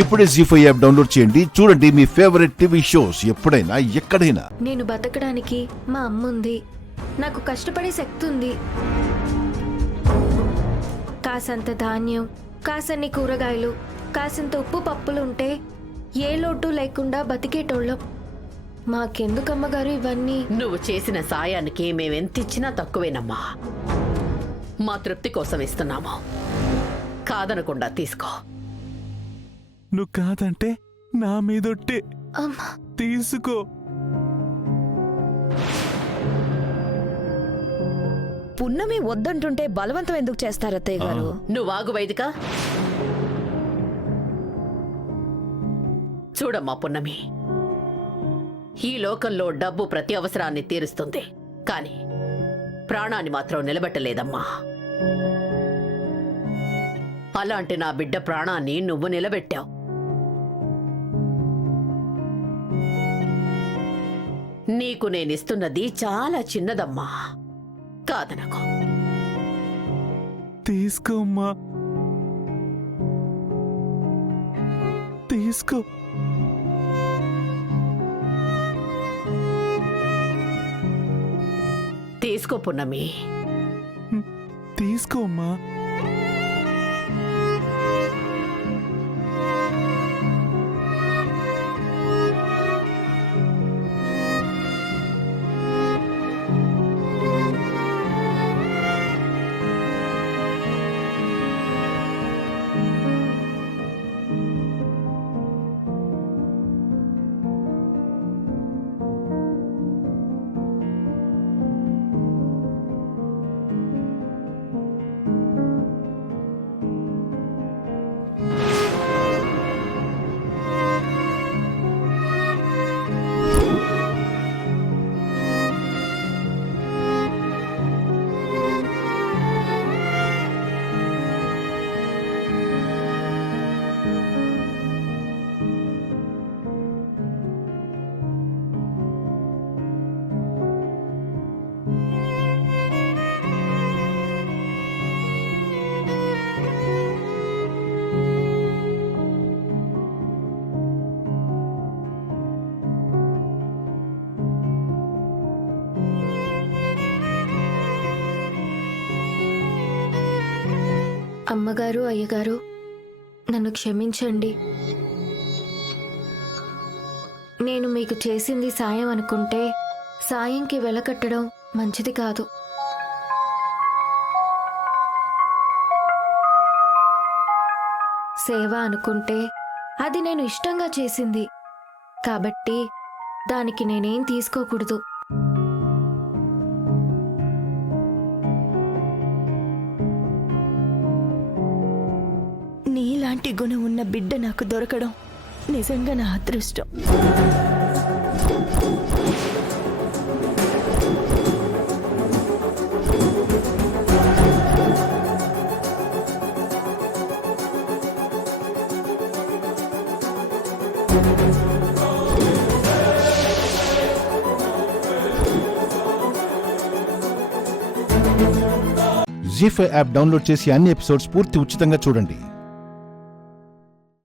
ఇప్పుడే జీ5 app download చేయండి. చూడండి మీ ఫేవరెట్ టీవీ షోస్ ఎప్పుడైనా ఎక్కడైనా. నేను బతకడానికి మా అమ్ముంది, నాకు కష్టపడే శక్తి ఉంది. కాసంత ధాన్యం, కాసన్ని కూరగాయలు, కాసంత ఉప్పు పప్పులు ఉంటే ఏ లోటు లేకుండా బతికేటోళ్ళం. మాకెందుకమ్మగారు ఇవన్నీ? నువ్వు చేసిన సాయానికి మేమెంతిచ్చినా తక్కువేనమ్మా. మా తృప్తి కోసం ఇస్తున్నాము, కాదనకుండా తీసుకో. నువ్వు కాదంటే నా మీదొట్టే, అమ్మా, తీసుకో. పున్నమి వద్దంటుంటే బలవంతం ఎందుకు చేస్తారు అత్తయ్య గారు? నువ్వు ఆగు వైదిక. చూడమ్మా పున్నమి, ఈ లోకంలో డబ్బు ప్రతి అవసరాన్ని తీరుస్తుంది, కానీ ప్రాణాన్ని మాత్రం నిలబెట్టలేదమ్మా. అలాంటి నా బిడ్డ ప్రాణాన్ని నువ్వు నిలబెట్టావు. నీకు నేనిస్తున్నది చాలా చిన్నదమ్మా, కాదనకు. తీసుకోమ్మా, తీసుకో. తీసుకో పున్నమి. తీసుకోమ్మా. అమ్మగారు, అయ్యగారు, నన్ను క్షమించండి. నేను మీకు చేసింది సాయం అనుకుంటే సాయంకి వెలకట్టడం మంచిది కాదు. సేవ అనుకుంటే అది నేను ఇష్టంగా చేసింది కాబట్టి దానికి నేనేం తీసుకోకూడదు. నీలాంటి గుణం ఉన్న బిడ్డ నాకు దొరకడం నిజంగా నా అదృష్టం. జీ5 యాప్ డౌన్లోడ్ చేసి అన్ని ఎపిసోడ్స్ పూర్తి ఉచితంగా చూడండి.